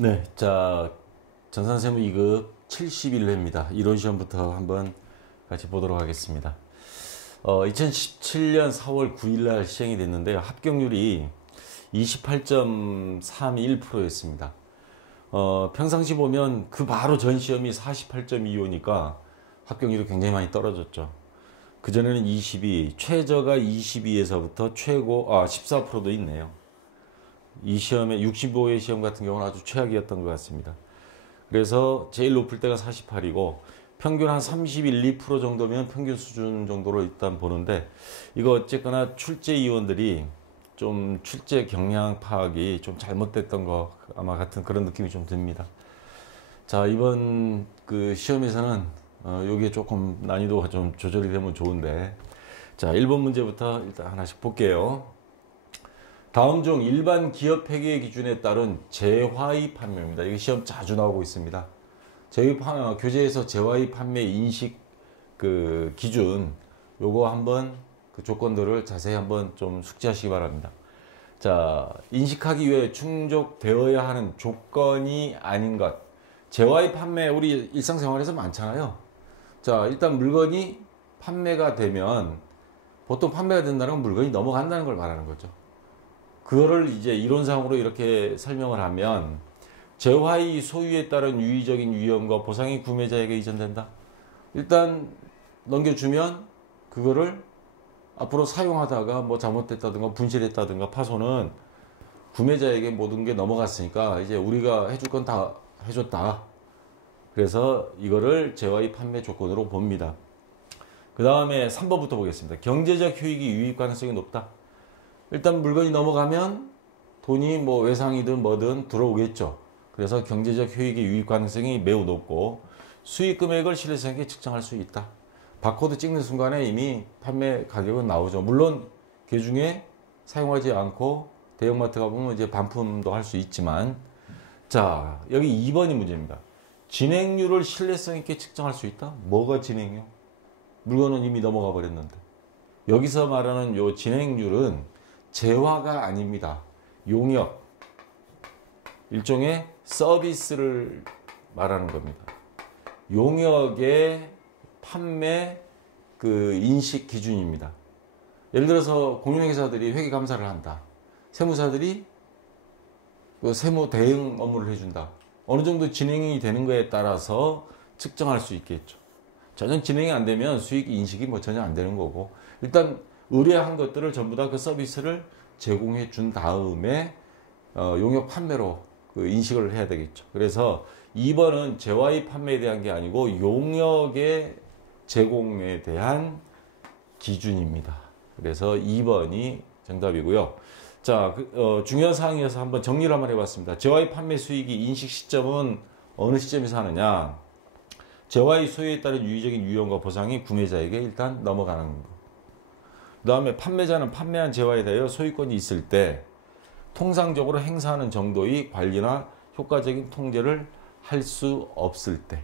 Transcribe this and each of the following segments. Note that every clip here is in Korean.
네, 자, 전산세무 2급 71회입니다. 이론 시험부터 한번 같이 보도록 하겠습니다. 2017년 4월 9일 날 시행이 됐는데요. 합격률이 28.31%였습니다. 평상시 보면 그 바로 전 시험이 48.25니까 합격률이 굉장히 많이 떨어졌죠. 그전에는 22, 최저가 22에서부터 최고, 14%도 있네요. 이 시험에 65회 시험 같은 경우는 아주 최악이었던 것 같습니다. 그래서 제일 높을 때가 48이고 평균 한 31, 2% 정도면 평균 수준 정도로 일단 보는데, 이거 어쨌거나 출제위원들이 좀 출제 경향 파악이 좀 잘못됐던 것 아마 같은 그런 느낌이 좀 듭니다. 자, 이번 그 시험에서는 요게 조금 난이도가 좀 조절이 되면 좋은데, 자, 1번 문제부터 일단 하나씩 볼게요. 다음 중 일반 기업 회계 기준에 따른 재화의 판매입니다. 이게 시험 자주 나오고 있습니다. 저희 교재에서 재화의 판매 인식 그 기준, 요거 한번 그 조건들을 자세히 한번 좀 숙지하시기 바랍니다. 자, 인식하기 위해 충족되어야 하는 조건이 아닌 것. 재화의 판매 우리 일상생활에서 많잖아요. 자, 일단 물건이 판매가 되면, 보통 판매가 된다는 건 물건이 넘어간다는 걸 말하는 거죠. 그거를 이제 이론상으로 이렇게 설명을 하면, 재화의 소유에 따른 유의적인 위험과 보상이 구매자에게 이전된다. 일단 넘겨주면 그거를 앞으로 사용하다가 뭐 잘못됐다든가 분실했다든가 파손은 구매자에게 모든 게 넘어갔으니까 이제 우리가 해줄 건 다 해줬다. 그래서 이거를 재화의 판매 조건으로 봅니다. 그 다음에 3번부터 보겠습니다. 경제적 효익이 유입 가능성이 높다. 일단 물건이 넘어가면 돈이 뭐 외상이든 뭐든 들어오겠죠. 그래서 경제적 효익의 유입 가능성이 매우 높고, 수익 금액을 신뢰성 있게 측정할 수 있다. 바코드 찍는 순간에 이미 판매 가격은 나오죠. 물론 그 중에 사용하지 않고 대형마트 가보면 이제 반품도 할 수 있지만, 자, 여기 2번이 문제입니다. 진행률을 신뢰성 있게 측정할 수 있다? 뭐가 진행률? 물건은 이미 넘어가 버렸는데. 여기서 말하는 요 진행률은 재화가 아닙니다. 용역, 일종의 서비스를 말하는 겁니다. 용역의 판매 그 인식 기준입니다. 예를 들어서 공인회계사들이 회계 감사를 한다. 세무사들이 그 세무 대응 업무를 해준다. 어느 정도 진행이 되는 거에 따라서 측정할 수 있겠죠. 전혀 진행이 안 되면 수익 인식이 뭐 전혀 안 되는 거고, 일단 의뢰한 것들을 전부 다 그 서비스를 제공해 준 다음에 용역 판매로 그 인식을 해야 되겠죠. 그래서 2번은 재화의 판매에 대한 게 아니고 용역의 제공에 대한 기준입니다. 그래서 2번이 정답이고요. 자, 중요한 사항이어서 한번 정리를 한번 해봤습니다. 재화의 판매 수익이 인식 시점은 어느 시점에서 하느냐? 재화의 소유에 따른 유의적인 유형과 보상이 구매자에게 일단 넘어가는 거. 그 다음에 판매자는 판매한 재화에 대하여 소유권이 있을 때 통상적으로 행사하는 정도의 관리나 효과적인 통제를 할 수 없을 때.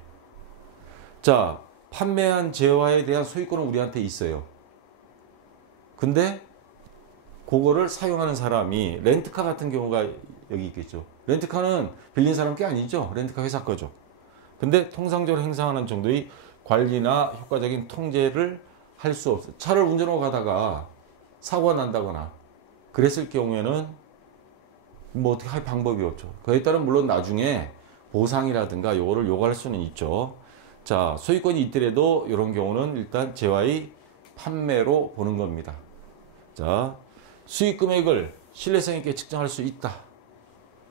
자, 판매한 재화에 대한 소유권은 우리한테 있어요. 근데 그거를 사용하는 사람이, 렌트카 같은 경우가 여기 있겠죠. 렌트카는 빌린 사람 게 아니죠. 렌트카 회사 거죠. 근데 통상적으로 행사하는 정도의 관리나 효과적인 통제를 할 수 없어요. 차를 운전하고 가다가 사고가 난다거나 그랬을 경우에는 뭐 어떻게 할 방법이 없죠. 그에 따른 물론 나중에 보상이라든가 요거를 요구할 수는 있죠. 자, 소유권이 있더라도 이런 경우는 일단 재화의 판매로 보는 겁니다. 자, 수익 금액을 신뢰성 있게 측정할 수 있다.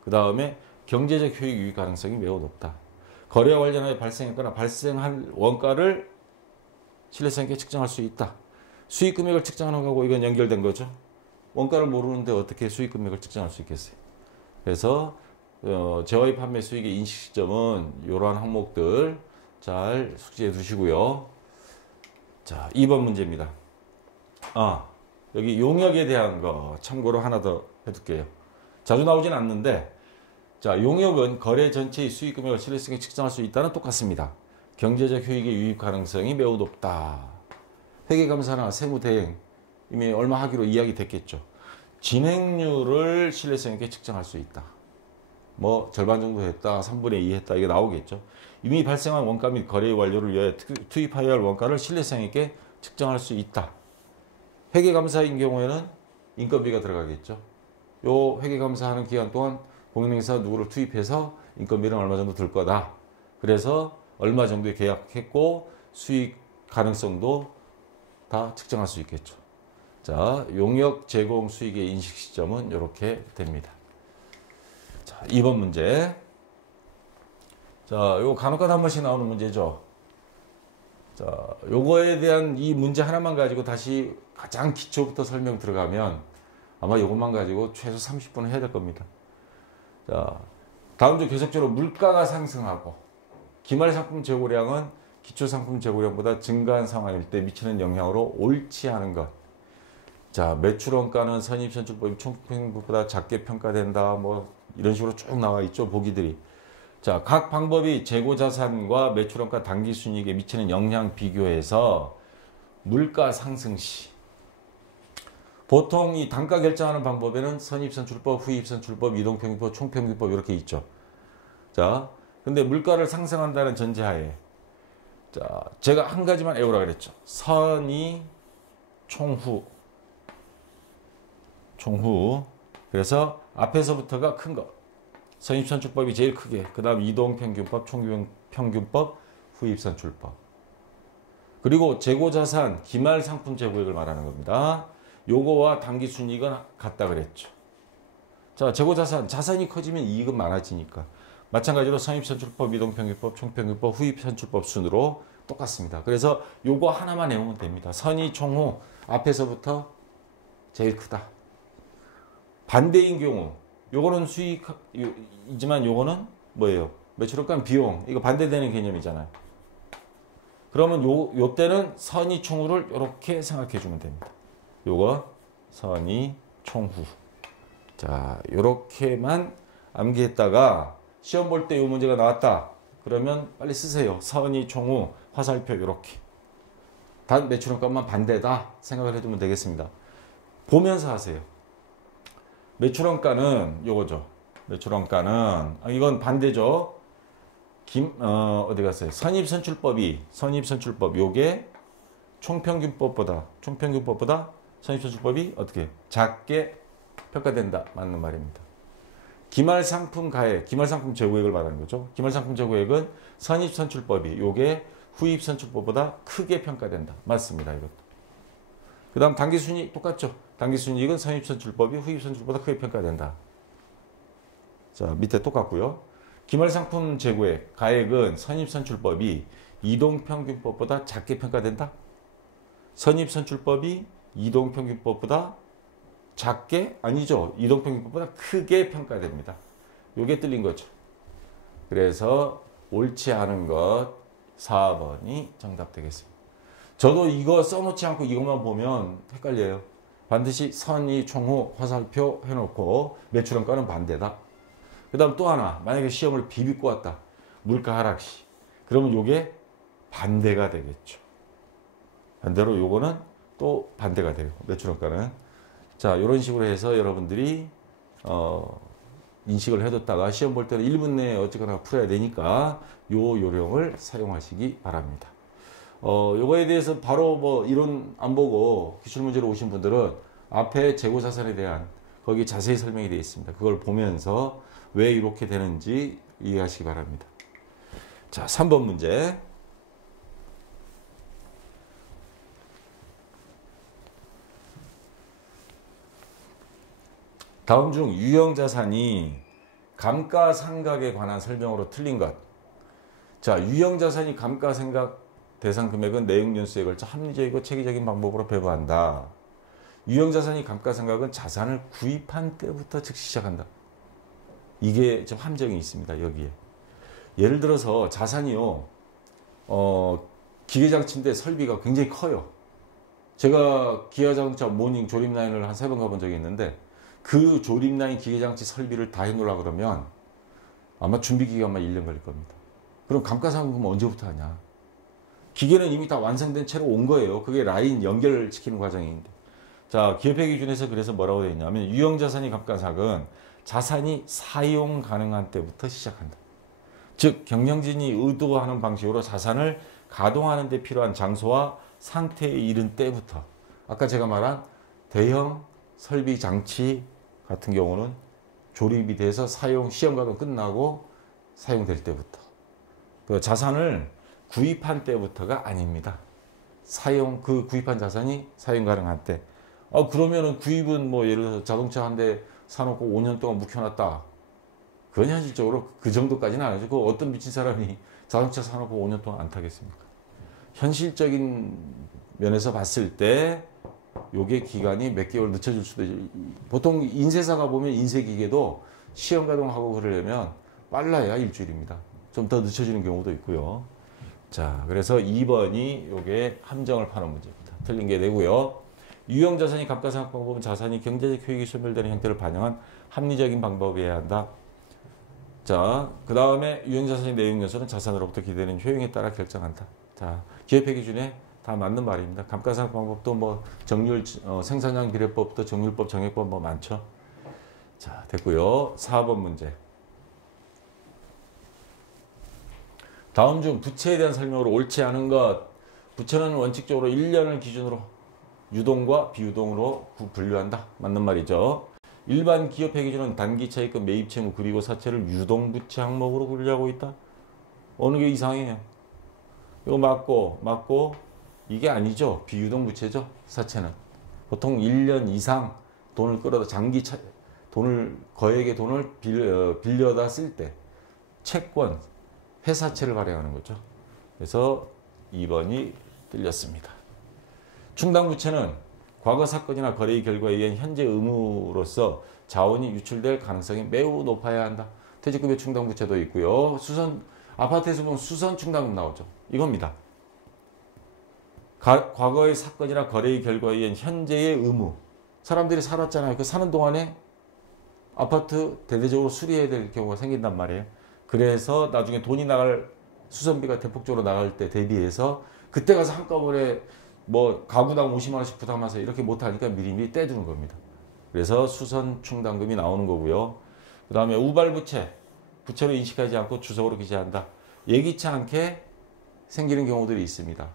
그 다음에 경제적 효익 유입 가능성이 매우 높다. 거래와 관련하여 발생했거나 발생한 원가를 신뢰성 있게 측정할 수 있다. 수익 금액을 측정하는 거하고 이건 연결된 거죠. 원가를 모르는데 어떻게 수익 금액을 측정할 수 있겠어요. 그래서 재화의 판매 수익의 인식 시점은 이러한 항목들 잘 숙지해 두시고요. 자, 2번 문제입니다. 여기 용역에 대한 거 참고로 하나 더 해둘게요. 자주 나오진 않는데, 자, 용역은 거래 전체의 수익 금액을 신뢰성에 측정할 수 있다는 똑같습니다. 경제적 효익의 유입 가능성이 매우 높다. 회계감사나 세무대행 이미 얼마 하기로 이야기 됐겠죠. 진행률을 신뢰성 있게 측정할 수 있다. 뭐 절반 정도 했다, 3분의 2 했다 이게 나오겠죠. 이미 발생한 원가 및 거래 완료를 위해 투입하여야 할 원가를 신뢰성 있게 측정할 수 있다. 회계감사인 경우에는 인건비가 들어가겠죠. 요 회계감사하는 기간 동안 공인행사 누구를 투입해서 인건비는 얼마 정도 들 거다. 그래서 얼마 정도의 계약했고 수익 가능성도 다 측정할 수 있겠죠. 자, 용역 제공 수익의 인식 시점은 이렇게 됩니다. 자, 2번 문제. 자, 요 간혹가다 한 번씩 나오는 문제죠. 자, 요거에 대한 이 문제 하나만 가지고 다시 가장 기초부터 설명 들어가면 아마 요것만 가지고 최소 30분은 해야 될 겁니다. 자, 다음 주 계속적으로 물가가 상승하고 기말상품 재고량은 기초상품 재고량보다 증가한 상황일 때 미치는 영향으로 옳지 않은 것. 자, 매출원가는 선입선출법이 총평균보다 작게 평가된다. 뭐 이런 식으로 쭉 나와 있죠, 보기들이. 자, 각 방법이 재고자산과 매출원가 당기순이익에 미치는 영향 비교해서 물가 상승 시 보통 이 단가 결정하는 방법에는 선입선출법, 후입선출법, 이동평균법, 총평균법 이렇게 있죠. 자, 근데 물가를 상승한다는 전제하에 자, 제가 한 가지만 외우라 그랬죠. 선이 총후. 그래서 앞에서부터가 큰 거. 선입선출법이 제일 크게. 그 다음 이동평균법, 총평균법, 후입선출법. 그리고 재고자산, 기말상품 재고액을 말하는 겁니다. 요거와 당기순이익은 같다 그랬죠. 자, 재고자산, 자산이 커지면 이익은 많아지니까. 마찬가지로 선입선출법, 이동평균법, 총평균법, 후입선출법 순으로 똑같습니다. 그래서 요거 하나만 외우면 됩니다. 선이 총후, 앞에서부터 제일 크다. 반대인 경우, 요거는 수익이지만 요거는 뭐예요? 매출원가 비용. 이거 반대되는 개념이잖아요. 그러면 요 때는 선이 총후를 이렇게 생각해 주면 됩니다. 요거 선이 총후. 자, 요렇게만 암기했다가 시험 볼 때 요 문제가 나왔다. 그러면 빨리 쓰세요. 선이 총후, 화살표 요렇게. 단 매출원가만 반대다 생각을 해두면 되겠습니다. 보면서 하세요. 매출원가는 요거죠. 매출원가는 이건 반대죠. 어디 갔어요? 선입선출법 요게 총평균법보다 선입선출법이 어떻게 작게 평가된다. 맞는 말입니다. 기말상품 가액, 기말상품 재고액을 말하는 거죠. 기말상품 재고액은 선입선출법이 요게 후입선출법보다 크게 평가된다. 맞습니다. 이것도. 그 다음 당기순이익 똑같죠. 당기순이익은 선입선출법이 후입선출법보다 크게 평가된다. 자, 밑에 똑같고요. 기말상품 재고액, 가액은 선입선출법이 이동평균법보다 작게 평가된다. 선입선출법이 이동평균법보다 작게? 아니죠. 이동평균법보다 크게 평가됩니다. 요게 틀린 거죠. 그래서 옳지 않은 것 4번이 정답 되겠습니다. 저도 이거 써놓지 않고 이것만 보면 헷갈려요. 반드시 선이 총후 화살표 해놓고 매출원가는 반대다. 그 다음 또 하나, 만약에 시험을 비비고 왔다. 물가 하락 시. 그러면 요게 반대가 되겠죠. 반대로 요거는 또 반대가 돼요. 매출원가는. 자, 이런 식으로 해서 여러분들이 인식을 해뒀다가 시험 볼 때는 1분 내에 어쨌거나 풀어야 되니까 요 요령을 사용하시기 바랍니다. 요거에 대해서 바로 뭐 이론 안 보고 기출문제로 오신 분들은 앞에 재고자산에 대한 거기 자세히 설명이 되어 있습니다. 그걸 보면서 왜 이렇게 되는지 이해하시기 바랍니다. 자, 3번 문제. 다음 중 유형자산이 감가상각에 관한 설명으로 틀린 것. 자, 유형자산이 감가상각 대상 금액은 내용연수에 걸쳐 합리적이고 체계적인 방법으로 배부한다. 유형자산이 감가상각은 자산을 구입한 때부터 즉시 시작한다. 이게 좀 함정이 있습니다. 여기에. 예를 들어서 자산이요. 기계장치인데 설비가 굉장히 커요. 제가 기아자동차 모닝 조립라인을 한 3번 가본 적이 있는데 그 조립라인 기계장치 설비를 다 해놓으려고 그러면 아마 준비기간만 1년 걸릴 겁니다. 그럼 감가상각은 언제부터 하냐? 기계는 이미 다 완성된 채로 온 거예요. 그게 라인 연결시키는 과정인데. 자, 기업회 기준에서 그래서 뭐라고 되어 있냐면 유형자산이 감가상각은 자산이 사용 가능한 때부터 시작한다. 즉 경영진이 의도하는 방식으로 자산을 가동하는 데 필요한 장소와 상태에 이른 때부터, 아까 제가 말한 대형 설비 장치 같은 경우는 조립이 돼서 사용 시험 가동 끝나고 사용될 때부터, 그 자산을 구입한 때부터가 아닙니다. 그 구입한 자산이 사용 가능한 때. 그러면은 구입은 뭐 예를 들어서 자동차 한 대 사놓고 5년 동안 묵혀놨다. 그건 현실적으로 그 정도까지는 아니죠. 그 어떤 미친 사람이 자동차 사놓고 5년 동안 안 타겠습니까? 현실적인 면에서 봤을 때 요게 기간이 몇 개월 늦춰질 수도 있죠. 보통 인쇄사가 보면 인쇄기계도 시험 가동하고 그러려면 빨라야 일주일입니다. 좀 더 늦춰지는 경우도 있고요. 자, 그래서 2번이 요게 함정을 파는 문제입니다. 틀린 게 되고요. 유형자산이 감가상각 방법은 자산이 경제적 효익이 소멸되는 형태를 반영한 합리적인 방법이어야 한다. 자, 그 다음에 유형자산의 내용 요소는 자산으로부터 기대되는 효용에 따라 결정한다. 자, 기업회 기준에 다 맞는 말입니다. 감가상각 방법도 뭐 정률, 생산량 비례법부터 정률법, 정액법 뭐 많죠. 자, 됐고요. 4번 문제. 다음 중 부채에 대한 설명으로 옳지 않은 것. 부채는 원칙적으로 1년을 기준으로 유동과 비유동으로 분류한다. 맞는 말이죠. 일반 기업회 기준은 단기 차입금, 매입 채무, 그리고 사채를 유동부채 항목으로 분류하고 있다. 어느 게 이상해요? 이거 맞고 이게 아니죠. 비유동부채죠. 사채는. 보통 1년 이상 돈을 끌어다 거액의 돈을 빌려다 쓸 때 채권, 회사채를 발행하는 거죠. 그래서 2번이 틀렸습니다. 충당부채는 과거 사건이나 거래의 결과에 의한 현재 의무로서 자원이 유출될 가능성이 매우 높아야 한다. 퇴직급여 충당부채도 있고요. 아파트에서 보면 수선 충당금 나오죠. 이겁니다. 과거의 사건이나 거래의 결과에 의한 현재의 의무. 사람들이 살았잖아요. 그 사는 동안에 아파트 대대적으로 수리해야 될 경우가 생긴단 말이에요. 그래서 나중에 돈이 나갈, 수선비가 대폭적으로 나갈 때 대비해서 그때 가서 한꺼번에 뭐 가구당 50만 원씩 부담하세요. 이렇게 못하니까 미리미리 떼주는 겁니다. 그래서 수선 충당금이 나오는 거고요. 그 다음에 우발부채. 부채로 인식하지 않고 주석으로 기재한다. 예기치 않게 생기는 경우들이 있습니다.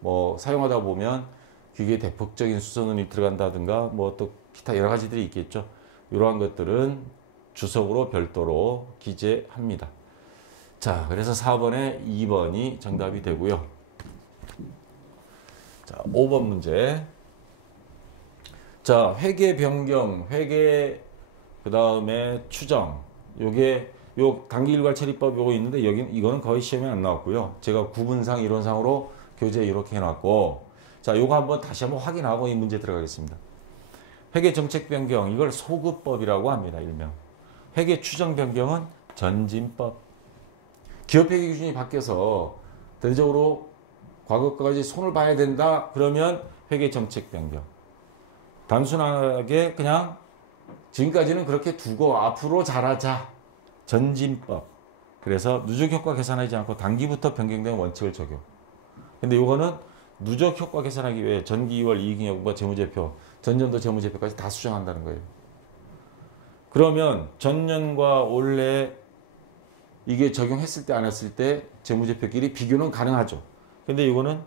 뭐 사용하다 보면 기계에 대폭적인 수선운이 들어간다든가 뭐 또 기타 여러 가지들이 있겠죠. 이러한 것들은 주석으로 별도로 기재합니다. 자, 그래서 4번에 2번이 정답이 되고요. 자, 5번 문제. 자, 회계 변경, 그 다음에 추정. 요 단기 일괄 처리법 요거 있는데 이거는 거의 시험에 안 나왔고요. 제가 구분상 이론상으로 교재에 이렇게 해놨고, 자, 요거 다시 한번 확인하고 이 문제 들어가겠습니다. 회계 정책 변경, 이걸 소급법이라고 합니다. 일명. 회계 추정 변경은 전진법. 기업회계 기준이 바뀌어서 대대적으로 과거까지 손을 봐야 된다. 그러면 회계 정책 변경. 단순하게 그냥 지금까지는 그렇게 두고 앞으로 잘하자. 전진법. 그래서 누적 효과 계산하지 않고 단기부터 변경된 원칙을 적용. 근데 이거는 누적 효과 계산하기 위해 전기 2월 이익잉여금과 재무제표, 전년도 재무제표까지 다 수정한다는 거예요. 그러면 전년과 올해 이게 적용했을 때 안 했을 때 재무제표끼리 비교는 가능하죠. 근데 이거는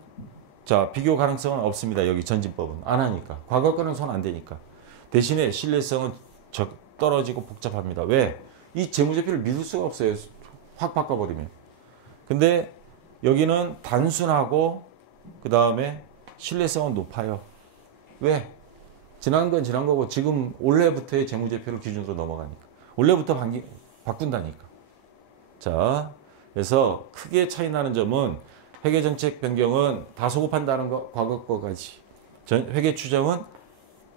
자, 비교 가능성은 없습니다. 여기 전진법은 안 하니까. 과거 거는 손 안 대니까. 대신에 신뢰성은 떨어지고 복잡합니다. 왜? 이 재무제표를 믿을 수가 없어요. 확 바꿔버리면. 근데 여기는 단순하고 그 다음에 신뢰성은 높아요. 왜? 지난 건 지난 거고 지금 올해부터의 재무제표를 기준으로 넘어가니까. 올해부터 바꾼다니까. 자, 그래서 크게 차이 나는 점은 회계정책 변경은 다 소급한다는 거, 과거 거까지. 회계 추정은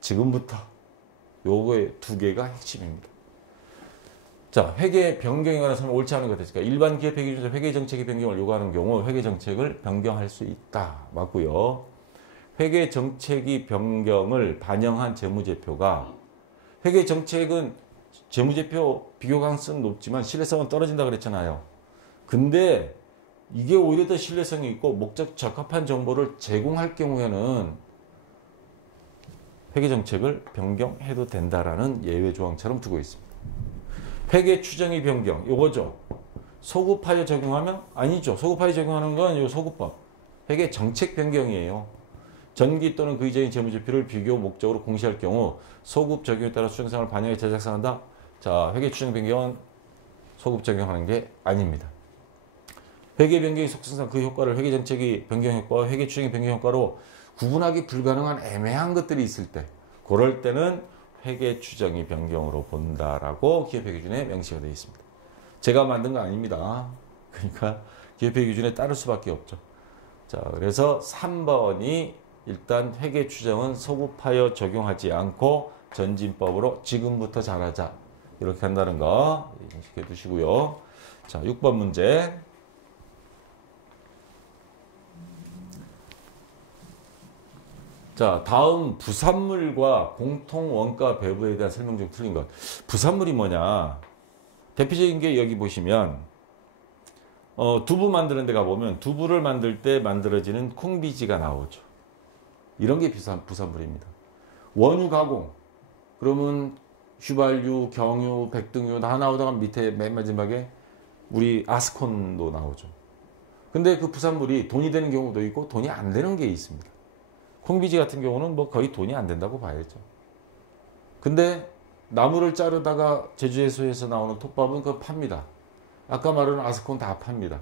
지금부터. 요거의 두 개가 핵심입니다. 자, 회계 변경에 관한 설명 옳지 않은 것 됐을까? 일반 기업회 기준에서 회계정책의 변경을 요구하는 경우 회계정책을 변경할 수 있다. 맞고요. 회계정책이 변경을 반영한 재무제표가, 회계정책은 재무제표 비교 가능성은 높지만 신뢰성은 떨어진다 그랬잖아요. 근데 이게 오히려 더 신뢰성이 있고 목적 적합한 정보를 제공할 경우에는 회계정책을 변경해도 된다라는 예외 조항처럼 두고 있습니다. 회계 추정의 변경 요거죠. 소급하여 적용하면 아니죠. 소급하여 적용하는 건 요 소급법. 회계 정책 변경이에요. 전기 또는 그 이전의 재무제표를 비교 목적으로 공시할 경우 소급 적용에 따라 추정상을 반영해 제작상한다. 자, 회계 추정 변경은 소급 적용하는 게 아닙니다. 회계 변경의 속성상 그 효과를 회계 정책의 변경 효과와 회계 추정의 변경 효과로 구분하기 불가능한 애매한 것들이 있을 때 그럴 때는 회계 추정의 변경으로 본다라고 기업회계기준에 명시가 되어 있습니다. 제가 만든 거 아닙니다. 그러니까 기업회계기준에 따를 수밖에 없죠. 자, 그래서 3번이 일단 회계 추정은 소급하여 적용하지 않고 전진법으로 지금부터 잘하자 이렇게 한다는 거 인식해 두시고요. 자, 6번 문제. 자, 다음 부산물과 공통원가 배분에 대한 설명 중 틀린 것. 부산물이 뭐냐? 대표적인 게 여기 보시면 두부 만드는 데 가보면 두부를 만들 때 만들어지는 콩비지가 나오죠. 이런 게 부산물입니다. 원유 가공. 그러면 휘발유, 경유, 백등유 다 나오다가 밑에 맨 마지막에 우리 아스콘도 나오죠. 근데 그 부산물이 돈이 되는 경우도 있고 돈이 안 되는 게 있습니다. 콩비지 같은 경우는 뭐 거의 돈이 안 된다고 봐야죠. 근데 나무를 자르다가 제주해수에서 나오는 톱밥은 그거 팝니다. 아까 말한 아스콘 다 팝니다.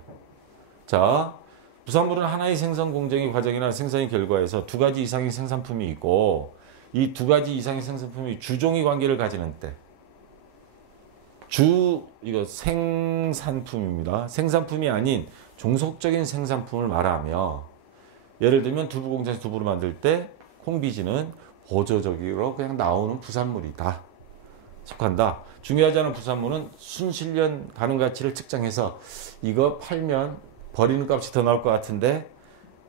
자, 부산물은 하나의 생산 공정의 과정이나 생산의 결과에서 두 가지 이상의 생산품이 있고 이 두 가지 이상의 생산품이 주종의 관계를 가지는 때 이거 생산품입니다. 생산품이 아닌 종속적인 생산품을 말하며 예를 들면 두부 공장에서 두부를 만들 때 콩비지는 보조적으로 그냥 나오는 부산물이다. 속한다. 중요하지 않은 부산물은 순실련 가능 가치를 측정해서 이거 팔면 버리는 값이 더 나올 것 같은데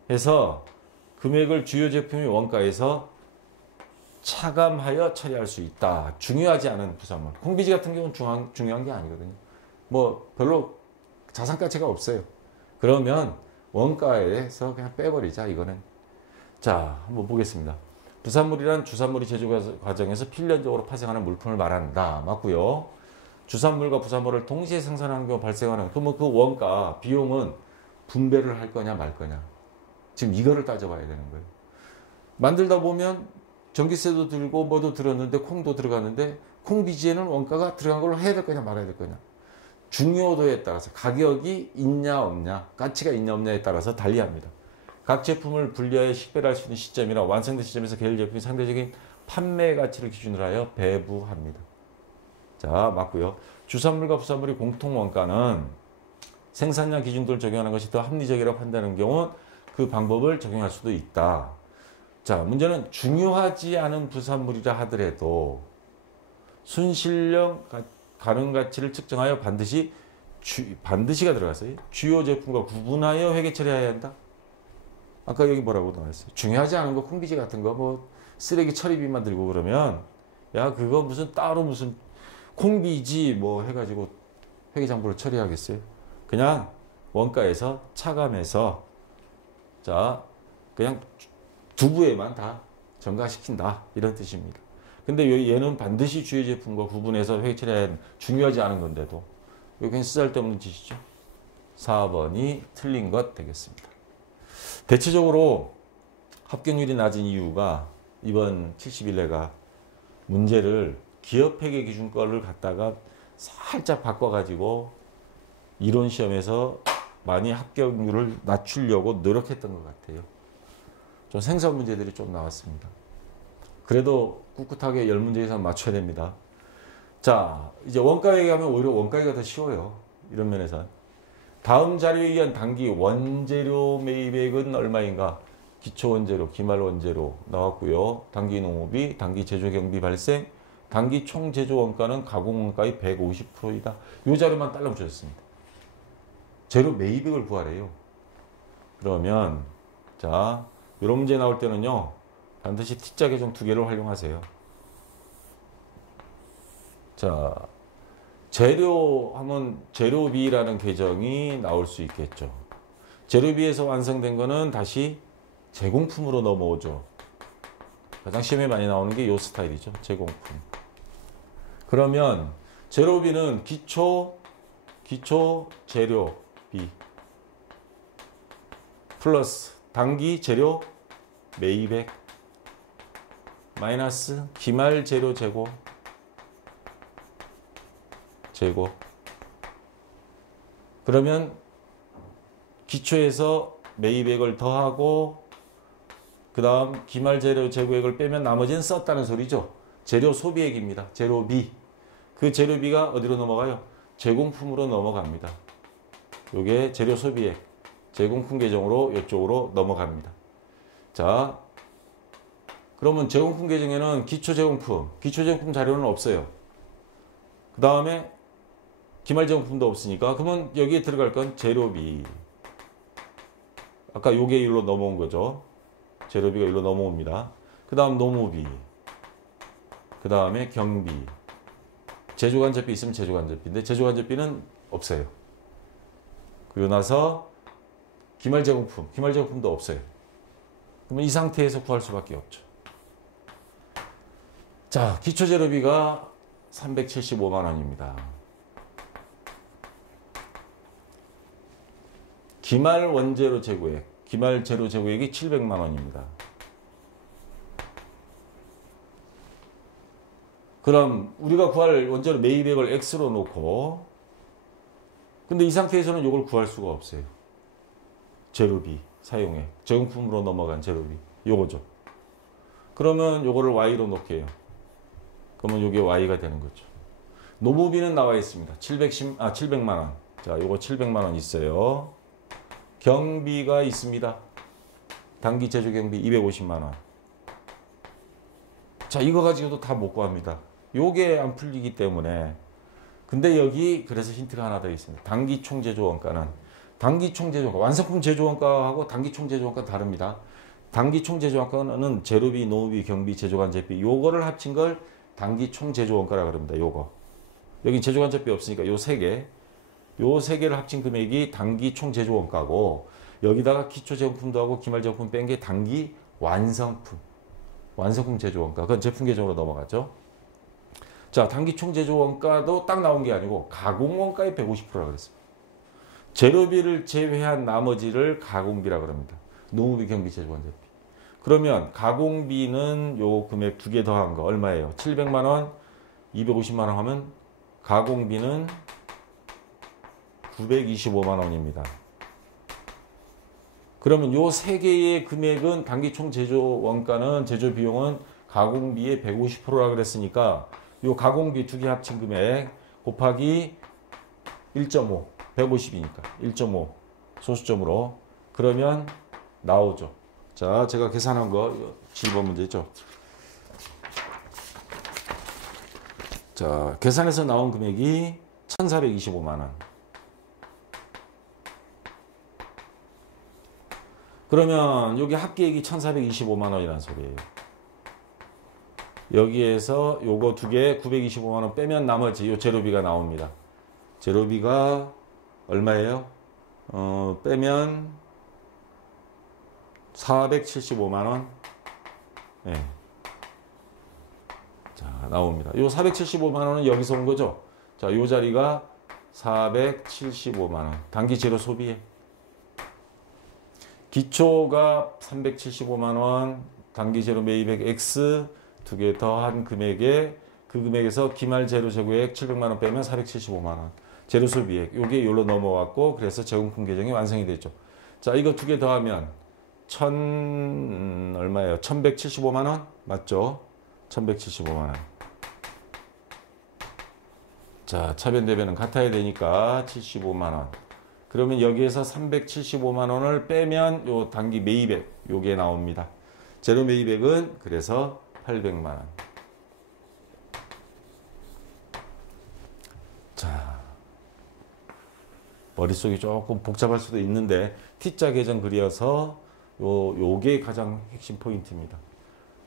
해서 금액을 주요 제품의 원가에서 차감하여 처리할 수 있다. 중요하지 않은 부산물. 콩비지 같은 경우는 중요한 게 아니거든요. 뭐 별로 자산 가치가 없어요. 그러면 원가에서 그냥 빼버리자 이거는. 자, 한번 보겠습니다. 부산물이란 주산물이 제조 과정에서 필연적으로 파생하는 물품을 말한다. 맞고요. 주산물과 부산물을 동시에 생산하는 경우 발생하는 그러면 그 원가 비용은 분배를 할 거냐 말 거냐. 지금 이거를 따져봐야 되는 거예요. 만들다 보면 전기세도 들고 뭐도 들었는데 콩도 들어갔는데 콩비지에는 원가가 들어간 걸로 해야 될 거냐 말아야 될 거냐. 중요도에 따라서 가격이 있냐 없냐 가치가 있냐 없냐에 따라서 달리합니다. 각 제품을 분리하여 식별할 수 있는 시점이나 완성된 시점에서 계열 제품이 상대적인 판매 가치를 기준으로 하여 배부합니다. 자, 맞고요. 주산물과 부산물의 공통 원가는 생산량 기준도를 적용하는 것이 더 합리적이라고 판단하는 경우 그 방법을 적용할 수도 있다. 자, 문제는 중요하지 않은 부산물이라 하더라도 순실령 가능 가치를 측정하여 반드시가 들어갔어요. 주요 제품과 구분하여 회계 처리해야 한다. 아까 여기 뭐라고 나왔어요? 중요하지 않은 거 콩비지 같은 거 뭐 쓰레기 처리비만 들고 그러면 야 그거 무슨 따로 무슨 콩비지 뭐 해가지고 회계장부를 처리하겠어요? 그냥 원가에서 차감해서 자 그냥 두부에만 다 전가시킨다 이런 뜻입니다. 근데 얘는 반드시 주요 제품과 구분해서 회계 처리해야 중요하지 않은 건데도 여기는 쓰잘데없는 짓이죠. 4번이 틀린 것 되겠습니다. 대체적으로 합격률이 낮은 이유가 이번 71회가 문제를 기업회계 기준 거를 갖다가 살짝 바꿔가지고 이론 시험에서 많이 합격률을 낮추려고 노력했던 것 같아요. 좀 생소한 문제들이 좀 나왔습니다. 그래도 꿋꿋하게 10문제 이상 맞춰야 됩니다. 자, 이제 원가 얘기하면 오히려 원가가 더 쉬워요. 이런 면에서. 다음 자료에 의한 단기 원재료 매입액은 얼마인가? 기초원재료, 기말원재료 나왔고요. 단기 농업이, 단기 제조경비 발생, 단기 총제조원가는 가공원가의 150%이다. 이 자료만 딸라 붙여줬습니다. 재료 매입액을 구하래요. 그러면 자, 이런 문제 나올 때는요. 반드시 T자 계정 2개를 활용하세요. 자, 재료하면 재료비라는 계정이 나올 수 있겠죠. 재료비에서 완성된 거는 다시 제공품으로 넘어오죠. 가장 시험에 많이 나오는 게 이 스타일이죠. 제공품. 그러면 재료비는 기초 재료비 플러스 단기 재료 매입액 마이너스 기말 재료 재고 그러면 기초에서 매입액을 더하고 그 다음 기말 재료 재고액을 빼면 나머지는 썼다는 소리죠. 재료 소비액입니다. 재료비. 그 재료비가 어디로 넘어가요? 제공품으로 넘어갑니다. 요게 재료 소비액, 제공품 계정으로 이쪽으로 넘어갑니다. 자, 그러면 제공품 계정에는 기초제공품 자료는 없어요. 그 다음에 기말제공품도 없으니까 그러면 여기에 들어갈 건 재료비. 아까 요게 일로 넘어온 거죠. 재료비가 일로 넘어옵니다. 그 다음 노무비, 그 다음에 경비. 제조간접비 있으면 제조간접비인데 제조간접비는 없어요. 그리고 나서 기말제공품도 없어요. 그러면 이 상태에서 구할 수밖에 없죠. 자, 기초재료비가 375만 원입니다. 기말 원재료 재고액, 기말 재료 재고액이 700만 원입니다. 그럼 우리가 구할 원재료 매입액을 X로 놓고 근데 이 상태에서는 이걸 구할 수가 없어요. 재료비, 사용액, 제공품으로 넘어간 재료비 요거죠. 그러면 요거를 Y로 놓게요. 그러면 요게 Y가 되는 거죠. 노무비는 나와 있습니다. 700만 원. 자, 요거 700만 원 있어요. 경비가 있습니다. 단기 제조 경비 250만 원. 자, 이거 가지고도 다 못 구합니다. 요게 안 풀리기 때문에. 근데 여기 그래서 힌트가 하나 더 있습니다. 단기 총 제조 원가는 단기 총 제조 원가, 완성품 제조 원가하고 단기 총 제조 원가 다릅니다. 단기 총 제조 원가는 재료비, 노무비, 경비, 제조간접비 요거를 합친 걸 단기 총 제조 원가라 그럽니다. 요거. 여기 제조간접비 없으니까 요 세 개를 합친 금액이 단기 총 제조 원가고 여기다가 기초 제품도 하고 기말 제품 뺀 게 단기 완성품 제조 원가. 그건 제품 계정으로 넘어가죠. 자, 단기 총 제조 원가도 딱 나온 게 아니고 가공 원가의 150%라 그랬습니다. 재료비를 제외한 나머지를 가공비라 그럽니다. 노무비, 경비, 제조간접비. 그러면 가공비는 요 금액 두 개 더한 거 얼마예요? 700만 원, 250만 원 하면 가공비는 925만 원입니다. 그러면 요 세 개의 금액은 단기 총 제조 원가는 제조 비용은 가공비의 150%라 그랬으니까 요 가공비 두 개 합친 금액 곱하기 1.5, 150이니까 1.5 소수점으로 그러면 나오죠. 자, 제가 계산한 거 7번 문제죠. 자, 계산해서 나온 금액이 1,425만 원. 그러면 여기 합계액이 1,425만 원이라는 소리예요. 여기에서 요거 두 개 925만 원 빼면 나머지 요 재료비가 나옵니다. 재료비가 얼마예요? 빼면 475만 원. 네. 자, 나옵니다. 요 475만 원은 여기서 온 거죠. 자, 요 자리가 475만 원. 단기 재료 소비에. 기초가 375만 원, 단기 재료 매입액 X 두 개 더한 금액에 그 금액에서 기말 재료 재고액 700만 원 빼면 475만 원. 재료 소비액 요게 요로 넘어왔고 그래서 제공품 계정이 완성이 됐죠. 자, 이거 두 개 더하면 얼마예요? 1175만 원? 맞죠? 1175만 원. 자, 차변 대변은 같아야 되니까 75만 원. 그러면 여기에서 375만 원을 빼면 요 단기 매입액 요게 나옵니다. 재료 매입액은 그래서 800만 원. 자, 머릿속이 조금 복잡할 수도 있는데 T자 계정 그려서 요게 가장 핵심 포인트입니다.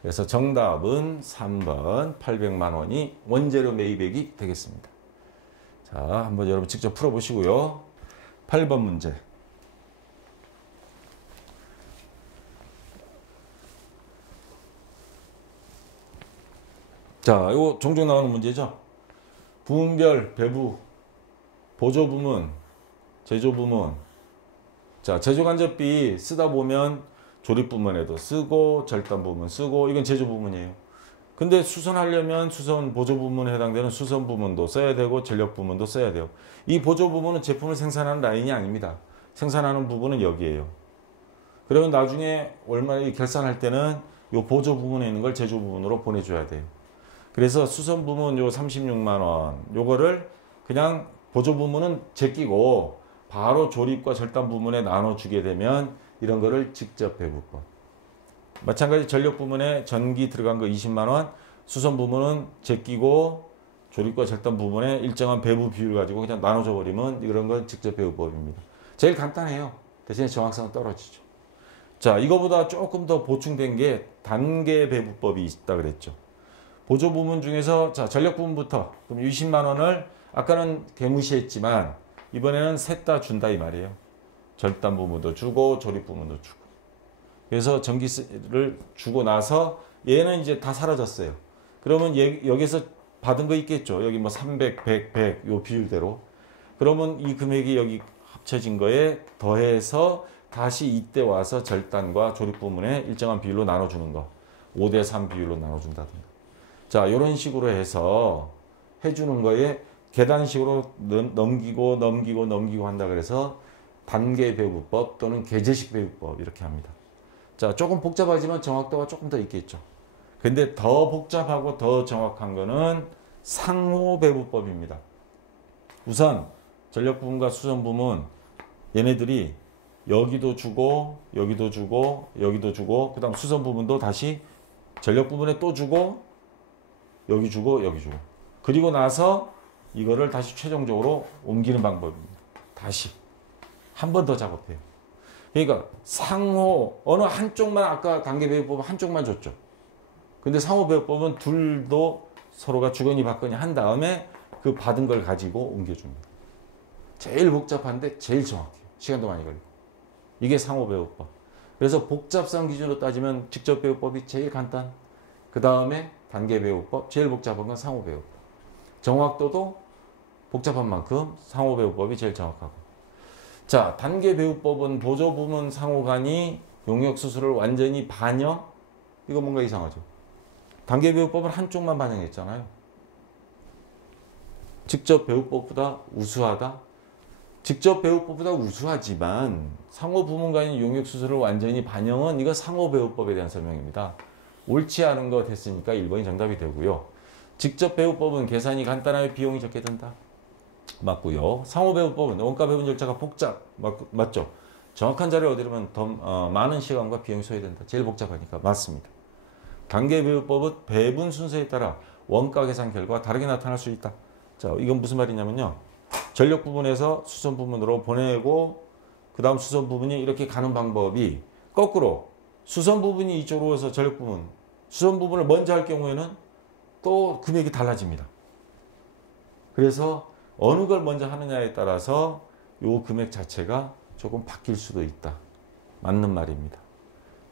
그래서 정답은 3번 800만 원이 원재료 매입액이 되겠습니다. 자, 한번 여러분 직접 풀어보시고요. 8번 문제. 자, 이거 종종 나오는 문제죠. 부문별 배부, 보조부문, 제조부문. 자, 제조간접비 쓰다 보면 조립부문에도 쓰고 절단부문 쓰고 이건 제조부문이에요. 근데 수선하려면 수선 보조부문에 해당되는 수선부문도 써야 되고 전력부문도 써야 돼요. 이 보조부문은 제품을 생산하는 라인이 아닙니다. 생산하는 부분은 여기에요. 그러면 나중에 월말에 결산할 때는 이 보조부문에 있는 걸 제조부문으로 보내줘야 돼요. 그래서 수선부문 요 36만 원 요거를 그냥 보조부문은 제끼고 바로 조립과 절단 부문에 나눠주게 되면 이런 거를 직접 배부법. 마찬가지 전력 부문에 전기 들어간 거 20만 원, 수선 부문은 제끼고 조립과 절단 부문에 일정한 배부 비율 가지고 그냥 나눠줘 버리면 이런 건 직접 배부법입니다. 제일 간단해요. 대신에 정확성은 떨어지죠. 자, 이거보다 조금 더 보충된 게 단계 배부법이 있다 그랬죠. 보조 부문 중에서 자, 전력 부문부터 그럼 20만 원을 아까는 개무시했지만 이번에는 셋 다 준다 이 말이에요. 절단 부문도 주고 조립 부문도 주고. 그래서 전기세를 주고 나서 얘는 이제 다 사라졌어요. 그러면 여기서 받은 거 있겠죠. 여기 뭐 300, 100, 100 요 비율대로. 그러면 이 금액이 여기 합쳐진 거에 더해서 다시 이때 와서 절단과 조립 부문에 일정한 비율로 나눠주는 거. 5대3 비율로 나눠준다든가. 자, 이런 식으로 해서 해주는 거에 계단식으로 넘기고 한다 그래서 단계 배부법 또는 계제식 배부법 이렇게 합니다. 자, 조금 복잡하지만 정확도가 조금 더 있겠죠. 근데 더 복잡하고 더 정확한 거는 상호 배부법입니다. 우선 전력 부문과 수선 부문 얘네들이 여기도 주고 여기도 주고 여기도 주고 그다음 수선 부문도 다시 전력 부문에 또 주고 여기 주고 여기 주고 그리고 나서 이거를 다시 최종적으로 옮기는 방법입니다. 다시 한 번 더 작업해요. 그러니까 상호 어느 한쪽만 아까 단계 배부법은 한쪽만 줬죠. 근데 상호 배부법은 둘도 서로가 주거니 받거니 한 다음에 그 받은 걸 가지고 옮겨줍니다. 제일 복잡한데 제일 정확해요. 시간도 많이 걸리고. 이게 상호 배부법. 그래서 복잡성 기준으로 따지면 직접 배부법이 제일 간단. 그 다음에 단계 배부법, 제일 복잡한 건 상호 배부법. 정확도도 복잡한 만큼 상호 배부법이 제일 정확하고. 자, 단계 배우법은 보조 부문 상호 간이 용역 수수를 완전히 반영? 이거 뭔가 이상하죠. 단계 배우법은 한쪽만 반영했잖아요. 직접 배우법보다 우수하다? 직접 배우법보다 우수하지만 상호 부문 간의 용역 수수를 완전히 반영은 이거 상호 배우법에 대한 설명입니다. 옳지 않은 거 됐으니까 1번이 정답이 되고요. 직접 배우법은 계산이 간단하게 비용이 적게 든다. 맞고요. 상호 배우법은 원가 배분 절차가 복잡. 맞죠? 정확한 자료를 얻으려면 더 많은 시간과 비용이 소요된다. 제일 복잡하니까. 맞습니다. 단계 배우법은 배분 순서에 따라 원가 계산 결과가 다르게 나타날 수 있다. 자, 이건 무슨 말이냐면요. 전력 부분에서 수선 부분으로 보내고 그 다음 수선 부분이 이렇게 가는 방법이 거꾸로 수선 부분이 이쪽으로 와서 전력 부분, 수선 부분을 먼저 할 경우에는 또 금액이 달라집니다. 그래서 어느 걸 먼저 하느냐에 따라서 요 금액 자체가 조금 바뀔 수도 있다. 맞는 말입니다.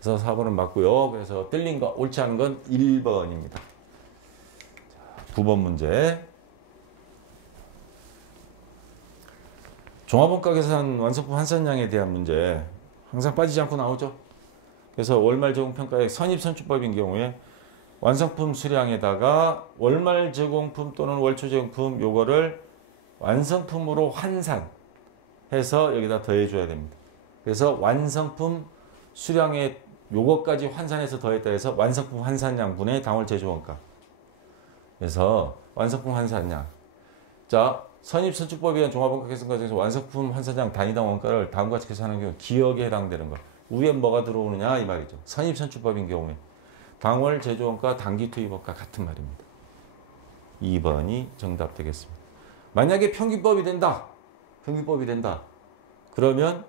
그래서 4번은 맞고요. 그래서 틀린 거, 옳지 않은 건 1번입니다. 자, 9번 문제. 종합원가 계산 완성품 환산량에 대한 문제. 항상 빠지지 않고 나오죠. 그래서 월말 제공평가액 선입선출법인 경우에 완성품 수량에다가 월말 제공품 또는 월초 제공품 요거를 완성품으로 환산해서 여기다 더해줘야 됩니다. 그래서 완성품 수량에 요거까지 환산해서 더했다 해서 완성품 환산량 분의 당월 제조원가. 그래서 완성품 환산량. 자, 선입선출법에 의한 종합원가 계산 과정에서 완성품 환산량 단위당 원가를 다음과 같이 계산하는 경우 기억에 해당되는 것. 위에 뭐가 들어오느냐 이 말이죠. 선입선출법인 경우에 당월 제조원가, 단기 투입원가 같은 말입니다. 2번이 정답 되겠습니다. 만약에 평균법이 된다. 평균법이 된다. 그러면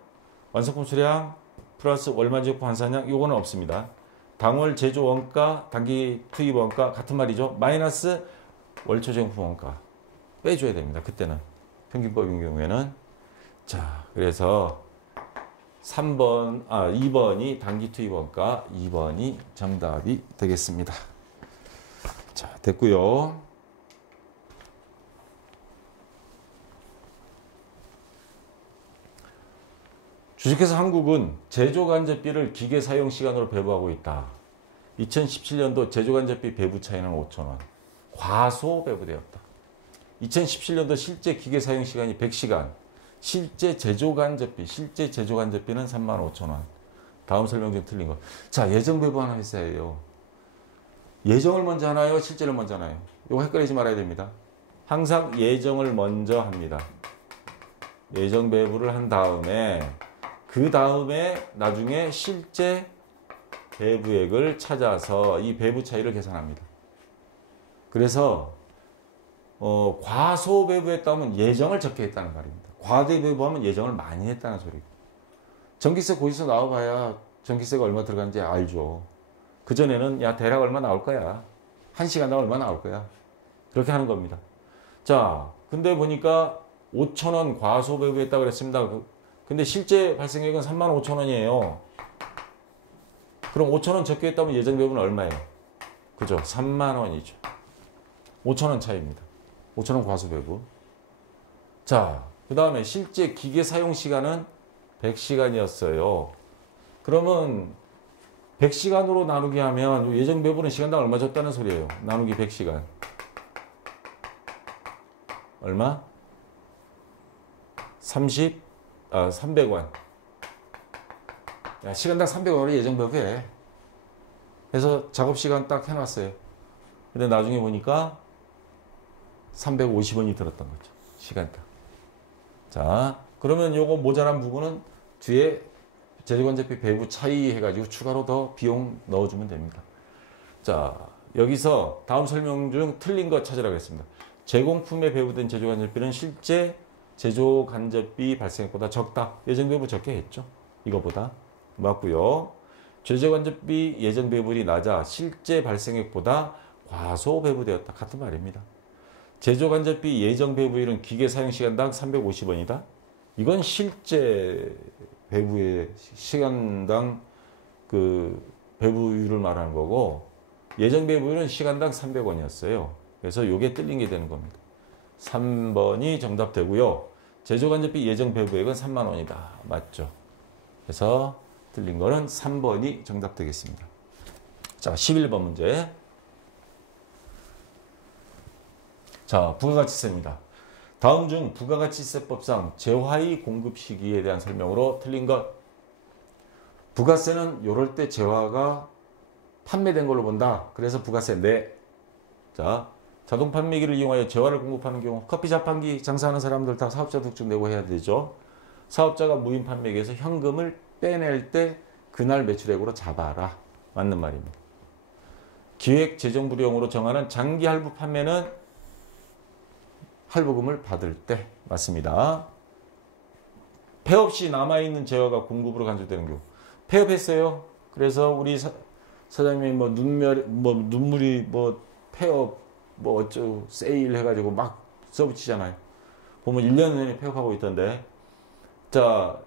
완성품 수량 플러스 월말 제품 환산량 요거는 없습니다. 당월 제조원가, 단기 투입원가 같은 말이죠. 마이너스 월초 제품 원가 빼줘야 됩니다. 그때는 평균법인 경우에는. 자, 그래서 2번이 단기 투입원가, 2번이 정답이 되겠습니다. 자, 됐고요. 주식회사 한국은 제조간접비를 기계 사용 시간으로 배부하고 있다. 2017년도 제조간접비 배부 차이는 5,000원. 과소 배부되었다. 2017년도 실제 기계 사용 시간이 100시간. 실제 제조간접비는 35,000원. 다음 설명 중 틀린 거. 자, 예정 배부하는 회사예요. 예정을 먼저 하나요? 실제를 먼저 하나요? 이거 헷갈리지 말아야 됩니다. 항상 예정을 먼저 합니다. 예정 배부를 한 다음에 그 다음에 나중에 실제 배부액을 찾아서 이 배부 차이를 계산합니다. 그래서 과소 배부했다면 예정을 적게 했다는 말입니다. 과대 배부하면 예정을 많이 했다는 소리고. 전기세 고지서 나와봐야 전기세가 얼마 들어간지 알죠. 그전에는 야 대략 얼마 나올 거야. 1시간당 얼마 나올 거야. 그렇게 하는 겁니다. 자, 근데 보니까 5,000원 과소 배부했다고 그랬습니다. 근데 실제 발생액은 35,000원이에요. 그럼 5,000원 적게 했다면 예정 배부는 얼마예요? 그죠? 3만원이죠. 5,000원 차이입니다. 5,000원 과소 배부. 자, 그 다음에 실제 기계 사용 시간은 100시간이었어요. 그러면 100시간으로 나누기 하면 예정 배부는 시간당 얼마 줬다는 소리예요. 나누기 100시간. 얼마? 300원. 야, 시간당 300원으로 예정 배부해. 그래서 작업시간 딱 해놨어요. 근데 나중에 보니까 350원이 들었던 거죠. 시간당. 자, 그러면 요거 모자란 부분은 뒤에 제조간접비 배부 차이 해가지고 추가로 더 비용 넣어주면 됩니다. 자, 여기서 다음 설명 중 틀린 거 찾으라고 했습니다. 제공품에 배부된 제조간접비는 실제 제조간접비 발생액보다 적다. 예정 배부 적게 했죠. 이거보다. 맞고요. 제조간접비 예정 배부율이 낮아 실제 발생액보다 과소 배부되었다. 같은 말입니다. 제조간접비 예정 배부율은 기계 사용시간당 350원이다. 이건 실제 배부의 시간당 그 배부율을 말하는 거고, 예정 배부율은 시간당 300원이었어요. 그래서 요게 틀린 게 되는 겁니다. 3번이 정답 되고요. 제조간접비 예정 배부액은 3만 원이다. 맞죠? 그래서 틀린 거는 3번이 정답 되겠습니다. 자, 11번 문제. 자, 부가가치세입니다. 다음 중 부가가치세법상 재화의 공급 시기에 대한 설명으로 틀린 것. 부가세는 요럴 때 재화가 판매된 걸로 본다. 그래서 부가세 네. 자, 자동 판매기를 이용하여 재화를 공급하는 경우 커피 자판기 장사하는 사람들 다 사업자 등록 내고 해야 되죠. 사업자가 무인 판매기에서 현금을 빼낼 때 그날 매출액으로 잡아라. 맞는 말입니다. 기획 재정 불용으로 정하는 장기 할부 판매는 할부금을 받을 때 맞습니다. 폐업시 남아있는 재화가 공급으로 간주되는 경우. 폐업했어요. 그래서 우리 사장님이 눈물이 폐업 어쩌고 세일 해가지고 막 써붙이잖아요. 보면 1년 내내 폐업하고 있던데. 자,